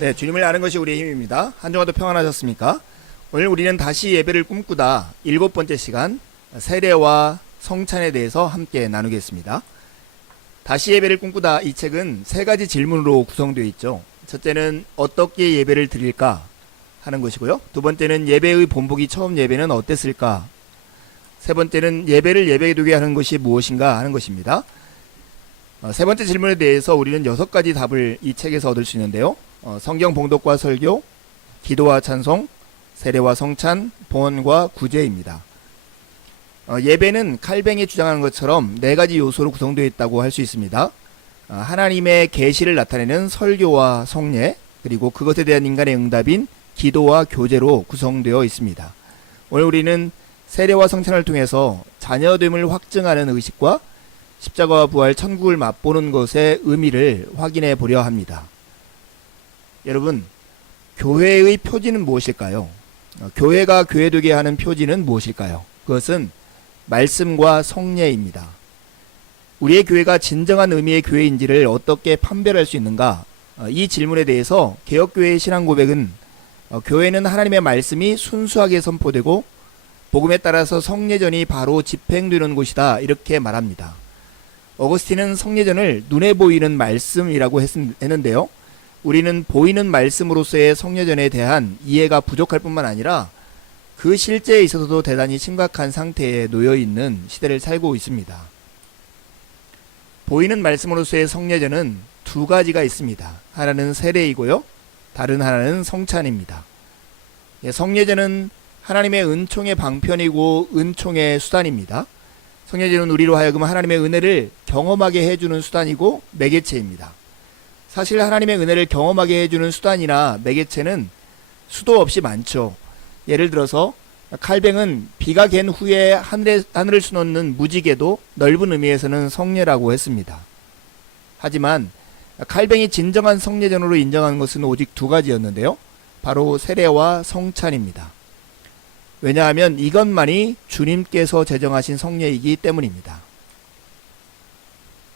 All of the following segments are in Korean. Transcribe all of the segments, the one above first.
네, 주님을 아는 것이 우리의 힘입니다. 한 주간도 평안하셨습니까? 오늘 우리는 다시 예배를 꿈꾸다 7번째 시간 세례와 성찬에 대해서 함께 나누겠습니다. 다시 예배를 꿈꾸다 이 책은 세 가지 질문으로 구성되어 있죠. 첫째는 어떻게 예배를 드릴까 하는 것이고요. 두 번째는 예배의 본보기 처음 예배는 어땠을까? 세 번째는 예배를 예배되게 하는 것이 무엇인가 하는 것입니다. 세 번째 질문에 대해서 우리는 6가지 답을 이 책에서 얻을 수 있는데요. 성경 봉독과 설교, 기도와 찬송, 세례와 성찬, 봉헌과 구제입니다. 예배는 칼뱅이 주장하는 것처럼 4가지 요소로 구성되어 있다고 할 수 있습니다. 하나님의 계시를 나타내는 설교와 성례, 그리고 그것에 대한 인간의 응답인 기도와 교제로 구성되어 있습니다. 오늘 우리는 세례와 성찬을 통해서 자녀됨을 확증하는 의식과 십자가와 부활, 천국을 맛보는 것의 의미를 확인해 보려 합니다. 여러분, 교회의 표지는 무엇일까요? 교회가 교회되게 하는 표지는 무엇일까요? 그것은 말씀과 성례입니다. 우리의 교회가 진정한 의미의 교회인지를 어떻게 판별할 수 있는가? 이 질문에 대해서 개혁교회의 신앙 고백은 교회는 하나님의 말씀이 순수하게 선포되고 복음에 따라서 성례전이 바로 집행되는 곳이다, 이렇게 말합니다. 어거스틴은 성례전을 눈에 보이는 말씀이라고 했는데요. 우리는 보이는 말씀으로서의 성례전에 대한 이해가 부족할 뿐만 아니라 그 실제에 있어서도 대단히 심각한 상태에 놓여있는 시대를 살고 있습니다. 보이는 말씀으로서의 성례전은 2가지가 있습니다. 하나는 세례이고요, 다른 하나는 성찬입니다. 성례전은 하나님의 은총의 방편이고 은총의 수단입니다. 성례전은 우리로 하여금 하나님의 은혜를 경험하게 해주는 수단이고 매개체입니다. 사실 하나님의 은혜를 경험하게 해주는 수단이나 매개체는 수도 없이 많죠. 예를 들어서 칼뱅은 비가 갠 후에 하늘을 수놓는 무지개도 넓은 의미에서는 성례라고 했습니다. 하지만 칼뱅이 진정한 성례전으로 인정한 것은 오직 2가지였는데요. 바로 세례와 성찬입니다. 왜냐하면 이것만이 주님께서 제정하신 성례이기 때문입니다.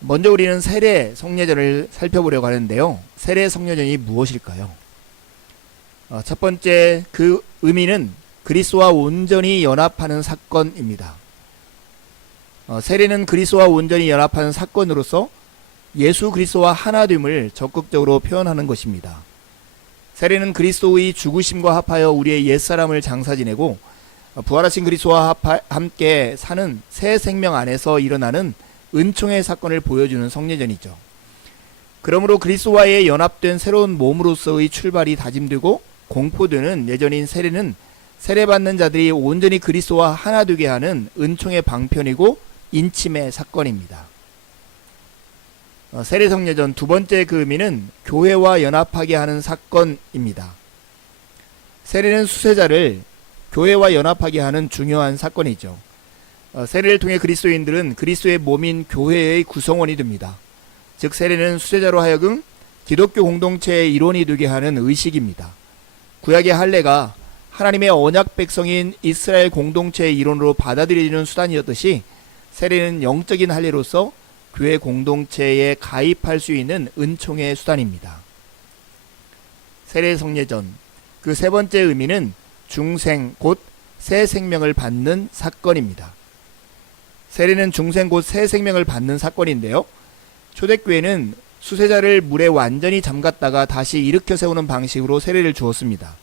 먼저 우리는 세례 성례전을 살펴보려고 하는데요. 세례 성례전이 무엇일까요? 첫 번째, 그 의미는 그리스도와 온전히 연합하는 사건입니다. 세례는 그리스도와 온전히 연합하는 사건으로서 예수 그리스도와 하나됨을 적극적으로 표현하는 것입니다. 세례는 그리스도의 죽으심과 합하여 우리의 옛사람을 장사지내고 부활하신 그리스도와 함께 사는 새 생명 안에서 일어나는 은총의 사건을 보여주는 성례전이죠. 그러므로 그리스도와의 연합된 새로운 몸으로서의 출발이 다짐되고 공포되는 예전인 세례는 세례받는 자들이 온전히 그리스도와 하나 되게 하는 은총의 방편이고 인침의 사건입니다. 세례 성례전 2번째 그 의미는 교회와 연합하게 하는 사건입니다. 세례는 수세자를 교회와 연합하게 하는 중요한 사건이죠. 세례를 통해 그리스도인들은 그리스도의 몸인 교회의 구성원이 됩니다. 즉 세례는 수세자로 하여금 기독교 공동체의 일원이 되게 하는 의식입니다. 구약의 할례가 하나님의 언약 백성인 이스라엘 공동체의 일원으로 받아들여지는 수단이었듯이 세례는 영적인 할례로서 교회 공동체에 가입할 수 있는 은총의 수단입니다. 세례 성례전 그 3번째 의미는 중생 곧 새 생명을 받는 사건입니다. 세례는 중생 곧 새 생명을 받는 사건인데요. 초대교회는 수세자를 물에 완전히 잠갔다가 다시 일으켜 세우는 방식으로 세례를 주었습니다.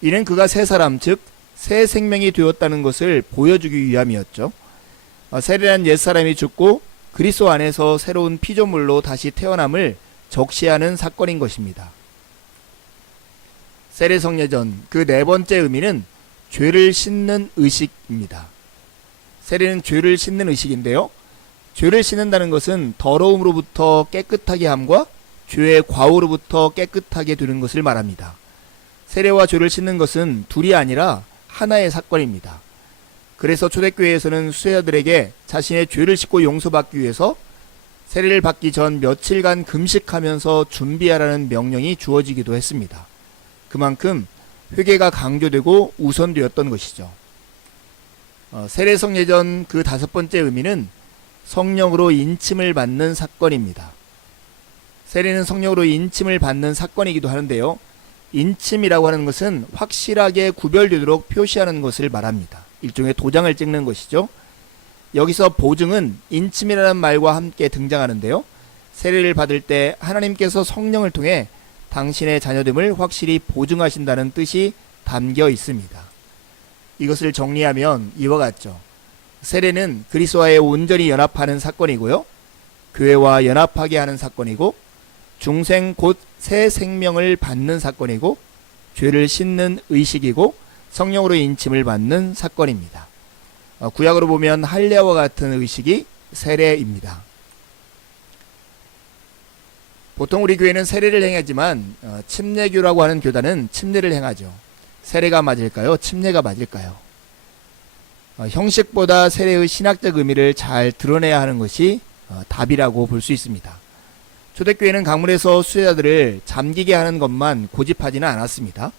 이는 그가 새 사람, 즉 새 생명이 되었다는 것을 보여주기 위함이었죠. 세례란 옛사람이 죽고 그리스도 안에서 새로운 피조물로 다시 태어남을 적시하는 사건인 것입니다. 세례 성례전 그 4번째 의미는 죄를 씻는 의식입니다. 세례는 죄를 씻는 의식인데요. 죄를 씻는다는 것은 더러움으로부터 깨끗하게 함과 죄의 과오로부터 깨끗하게 되는 것을 말합니다. 세례와 죄를 씻는 것은 둘이 아니라 하나의 사건입니다. 그래서 초대교회에서는 수혜자들에게 자신의 죄를 씻고 용서받기 위해서 세례를 받기 전 며칠간 금식하면서 준비하라는 명령이 주어지기도 했습니다. 그만큼 회개가 강조되고 우선되었던 것이죠. 세례성례전 그 다섯 번째 의미는 성령으로 인침을 받는 사건입니다. 세례는 성령으로 인침을 받는 사건이기도 하는데요. 인침이라고 하는 것은 확실하게 구별되도록 표시하는 것을 말합니다. 일종의 도장을 찍는 것이죠. 여기서 보증은 인침이라는 말과 함께 등장하는데요. 세례를 받을 때 하나님께서 성령을 통해 당신의 자녀됨을 확실히 보증하신다는 뜻이 담겨 있습니다. 이것을 정리하면 이와 같죠. 세례는 그리스도와의 온전히 연합하는 사건이고요. 교회와 연합하게 하는 사건이고, 중생 곧 새 생명을 받는 사건이고, 죄를 씻는 의식이고, 성령으로 인침을 받는 사건입니다. 구약으로 보면 할례와 같은 의식이 세례입니다. 보통 우리 교회는 세례를 행하지만 침례교라고 하는 교단은 침례를 행하죠. 세례가 맞을까요? 침례가 맞을까요? 형식보다 세례의 신학적 의미를 잘 드러내야 하는 것이 답이라고 볼 수 있습니다. 초대교회는 강물에서 수혜자들을 잠기게 하는 것만 고집하지는 않았습니다.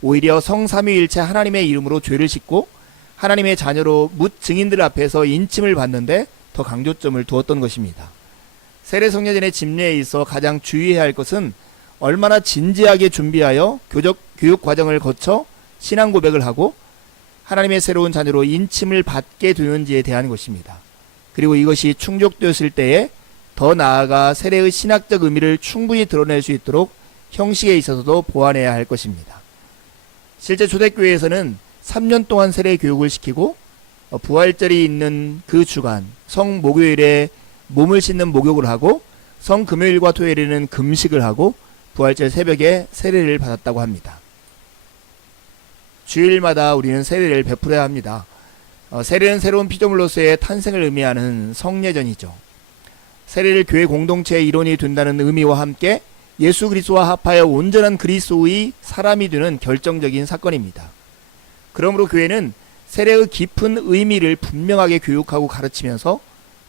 오히려 성삼위일체 하나님의 이름으로 죄를 씻고 하나님의 자녀로 묻 증인들 앞에서 인침을 받는데 더 강조점을 두었던 것입니다. 세례성례전의 집례에 있어 가장 주의해야 할 것은 얼마나 진지하게 준비하여 교육 과정을 거쳐 신앙 고백을 하고 하나님의 새로운 자녀로 인침을 받게 되는지에 대한 것입니다. 그리고 이것이 충족되었을 때에 더 나아가 세례의 신학적 의미를 충분히 드러낼 수 있도록 형식에 있어서도 보완해야 할 것입니다. 실제 초대교회에서는 3년 동안 세례 교육을 시키고 부활절이 있는 그 주간 성목요일에 몸을 씻는 목욕을 하고 성금요일과 토요일에는 금식을 하고 부활절 새벽에 세례를 받았다고 합니다. 주일마다 우리는 세례를 베풀어야 합니다. 세례는 새로운 피조물로서의 탄생을 의미하는 성례전이죠. 세례를 교회 공동체의 일원이 된다는 의미와 함께 예수 그리스도와 합하여 온전한 그리스도의 사람이 되는 결정적인 사건입니다. 그러므로 교회는 세례의 깊은 의미를 분명하게 교육하고 가르치면서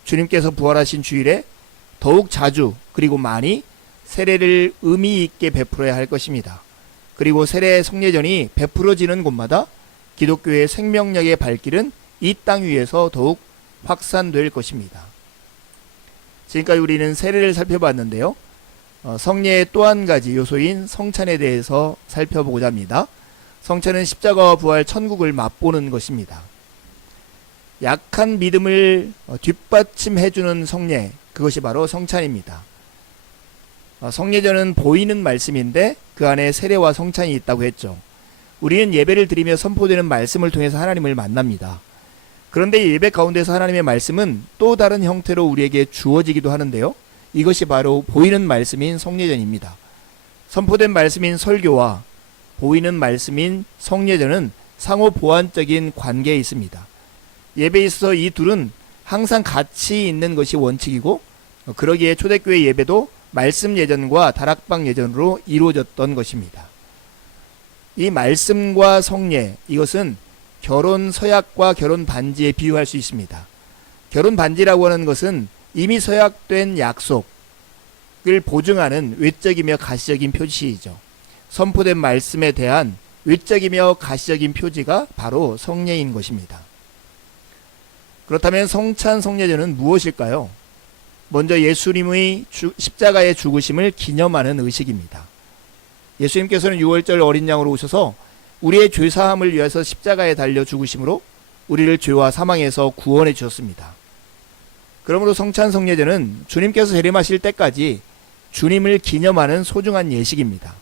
주님께서 부활하신 주일에 더욱 자주 그리고 많이 세례를 의미 있게 베풀어야 할 것입니다. 그리고 세례 성례전이 베풀어지는 곳마다 기독교의 생명력의 발길은 이 땅 위에서 더욱 확산될 것입니다. 지금까지 우리는 세례를 살펴봤는데요. 성례의 또 한 가지 요소인 성찬에 대해서 살펴보고자 합니다. 성찬은 십자가와 부활 천국을 맛보는 것입니다. 약한 믿음을 뒷받침해주는 성례, 그것이 바로 성찬입니다. 성례전은 보이는 말씀인데 그 안에 세례와 성찬이 있다고 했죠. 우리는 예배를 드리며 선포되는 말씀을 통해서 하나님을 만납니다. 그런데 예배 가운데서 하나님의 말씀은 또 다른 형태로 우리에게 주어지기도 하는데요. 이것이 바로 보이는 말씀인 성례전입니다. 선포된 말씀인 설교와 보이는 말씀인 성례전은 상호 보완적인 관계에 있습니다. 예배에 있어서 이 둘은 항상 같이 있는 것이 원칙이고, 그러기에 초대교회 예배도 말씀 예전과 다락방 예전으로 이루어졌던 것입니다. 이 말씀과 성례, 이것은 결혼 서약과 결혼 반지에 비유할 수 있습니다. 결혼 반지라고 하는 것은 이미 서약된 약속을 보증하는 외적이며 가시적인 표시이죠. 선포된 말씀에 대한 외적이며 가시적인 표지가 바로 성례인 것입니다. 그렇다면 성찬 성례전은 무엇일까요? 먼저 예수님의 십자가의 죽으심을 기념하는 의식입니다. 예수님께서는 6월절 어린 양으로 오셔서 우리의 죄사함을 위해서 십자가에 달려 죽으심으로 우리를 죄와 사망에서 구원해 주셨습니다. 그러므로 성찬 성례전은 주님께서 재림하실 때까지 주님을 기념하는 소중한 예식입니다.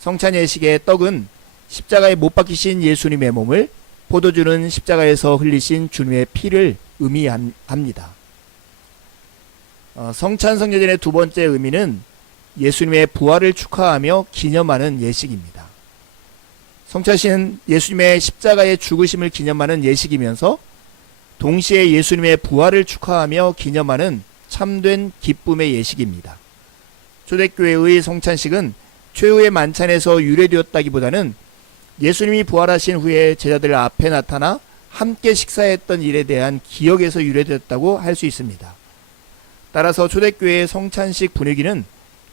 성찬 예식의 떡은 십자가에 못 박히신 예수님의 몸을, 포도주는 십자가에서 흘리신 주님의 피를 의미합니다. 성찬 성례전의 두 번째 의미는 예수님의 부활을 축하하며 기념하는 예식입니다. 성찬식은 예수님의 십자가의 죽으심을 기념하는 예식이면서 동시에 예수님의 부활을 축하하며 기념하는 참된 기쁨의 예식입니다. 초대교회의 성찬식은 최후의 만찬에서 유래되었다기보다는 예수님이 부활하신 후에 제자들 앞에 나타나 함께 식사했던 일에 대한 기억에서 유래되었다고 할 수 있습니다. 따라서 초대교회의 성찬식 분위기는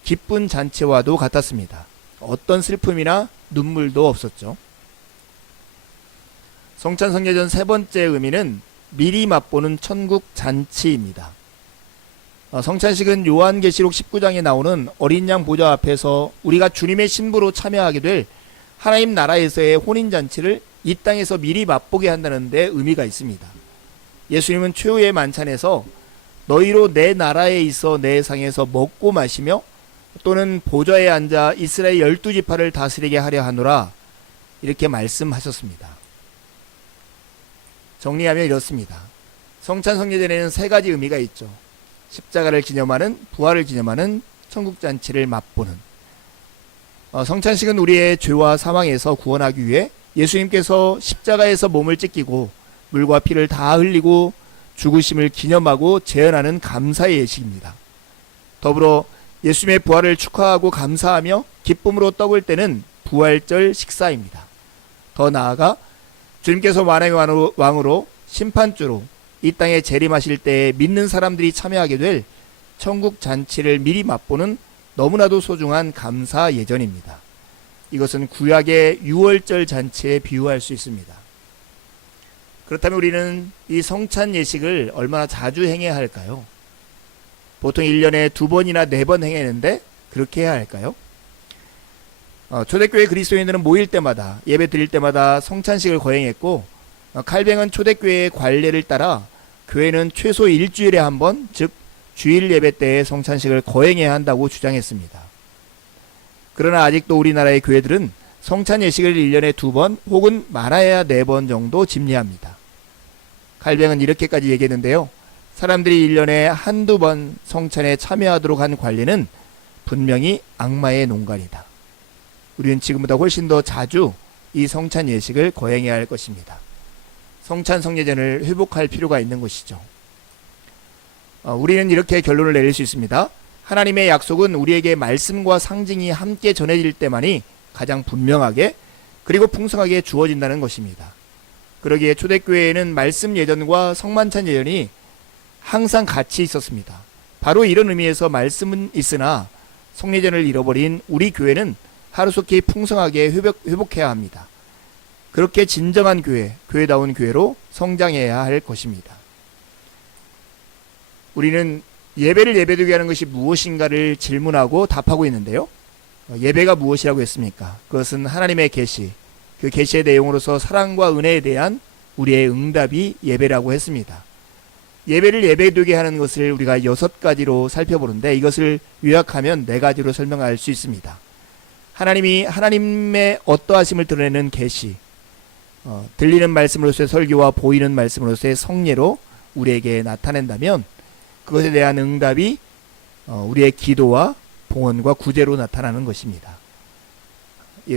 기쁜 잔치와도 같았습니다. 어떤 슬픔이나 눈물도 없었죠. 성찬성례전 세 번째 의미는 미리 맛보는 천국 잔치입니다. 성찬식은 요한계시록 19장에 나오는 어린 양 보좌 앞에서 우리가 주님의 신부로 참여하게 될 하나님 나라에서의 혼인잔치를 이 땅에서 미리 맛보게 한다는 데 의미가 있습니다. 예수님은 최후의 만찬에서 너희로 내 나라에 있어 내 상에서 먹고 마시며 또는 보좌에 앉아 이스라엘 12지파를 다스리게 하려 하노라 이렇게 말씀하셨습니다. 정리하면 이렇습니다. 성찬성례전에는 세 가지 의미가 있죠. 십자가를 기념하는, 부활을 기념하는, 천국잔치를 맛보는. 성찬식은 우리의 죄와 사망에서 구원하기 위해 예수님께서 십자가에서 몸을 찢기고 물과 피를 다 흘리고 죽으심을 기념하고 재현하는 감사의 예식입니다. 더불어 예수님의 부활을 축하하고 감사하며 기쁨으로 떡을 떼는 부활절 식사입니다. 더 나아가 주님께서 만왕의 왕으로 심판주로 이 땅에 재림하실 때에 믿는 사람들이 참여하게 될 천국 잔치를 미리 맛보는 너무나도 소중한 감사 예전입니다. 이것은 구약의 유월절 잔치에 비유할 수 있습니다. 그렇다면 우리는 이 성찬 예식을 얼마나 자주 행해야 할까요? 보통 1년에 2번이나 4번 행했는데 그렇게 해야 할까요? 초대교회 그리스도인들은 모일 때마다 예배 드릴 때마다 성찬식을 거행했고 칼뱅은 초대교회의 관례를 따라 교회는 최소 일주일에 한 번, 즉 주일 예배 때에 성찬식을 거행해야 한다고 주장했습니다. 그러나 아직도 우리나라의 교회들은 성찬 예식을 1년에 2번 혹은 많아야 4번 정도 집례합니다. 칼뱅은 이렇게까지 얘기했는데요. 사람들이 1년에 한두 번 성찬에 참여하도록 한 관례는 분명히 악마의 농간이다. 우리는 지금보다 훨씬 더 자주 이 성찬 예식을 거행해야 할 것입니다. 성찬 성례전을 회복할 필요가 있는 것이죠. 우리는 이렇게 결론을 내릴 수 있습니다. 하나님의 약속은 우리에게 말씀과 상징이 함께 전해질 때만이 가장 분명하게 그리고 풍성하게 주어진다는 것입니다. 그러기에 초대교회에는 말씀 예전과 성만찬 예전이 항상 같이 있었습니다. 바로 이런 의미에서 말씀은 있으나 성례전을 잃어버린 우리 교회는 하루속히 풍성하게 회복해야 합니다. 그렇게 진정한 교회, 교회다운 교회로 성장해야 할 것입니다. 우리는 예배를 예배드리게 하는 것이 무엇인가를 질문하고 답하고 있는데요. 예배가 무엇이라고 했습니까? 그것은 하나님의 계시, 그 계시의 내용으로서 사랑과 은혜에 대한 우리의 응답이 예배라고 했습니다. 예배를 예배되게 하는 것을 우리가 6가지로 살펴보는데 이것을 요약하면 4가지로 설명할 수 있습니다. 하나님이 하나님의 어떠하심을 드러내는 계시, 들리는 말씀으로서의 설교와 보이는 말씀으로서의 성례로 우리에게 나타낸다면 그것에 대한 응답이 우리의 기도와 봉헌과 구제로 나타나는 것입니다.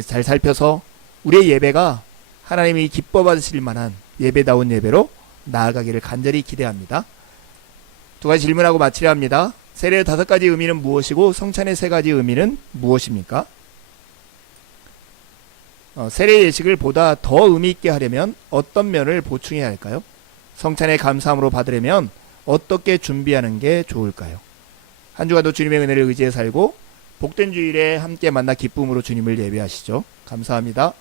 잘 살펴서 우리의 예배가 하나님이 기뻐 받으실 만한 예배다운 예배로 나아가기를 간절히 기대합니다. 2가지 질문하고 마치려 합니다. 세례의 5가지 의미는 무엇이고 성찬의 3가지 의미는 무엇입니까? 세례 예식을 보다 더 의미 있게 하려면 어떤 면을 보충해야 할까요? 성찬의 감사함으로 받으려면 어떻게 준비하는 게 좋을까요? 한 주간도 주님의 은혜를 의지해 살고 복된 주일에 함께 만나 기쁨으로 주님을 예배하시죠. 감사합니다.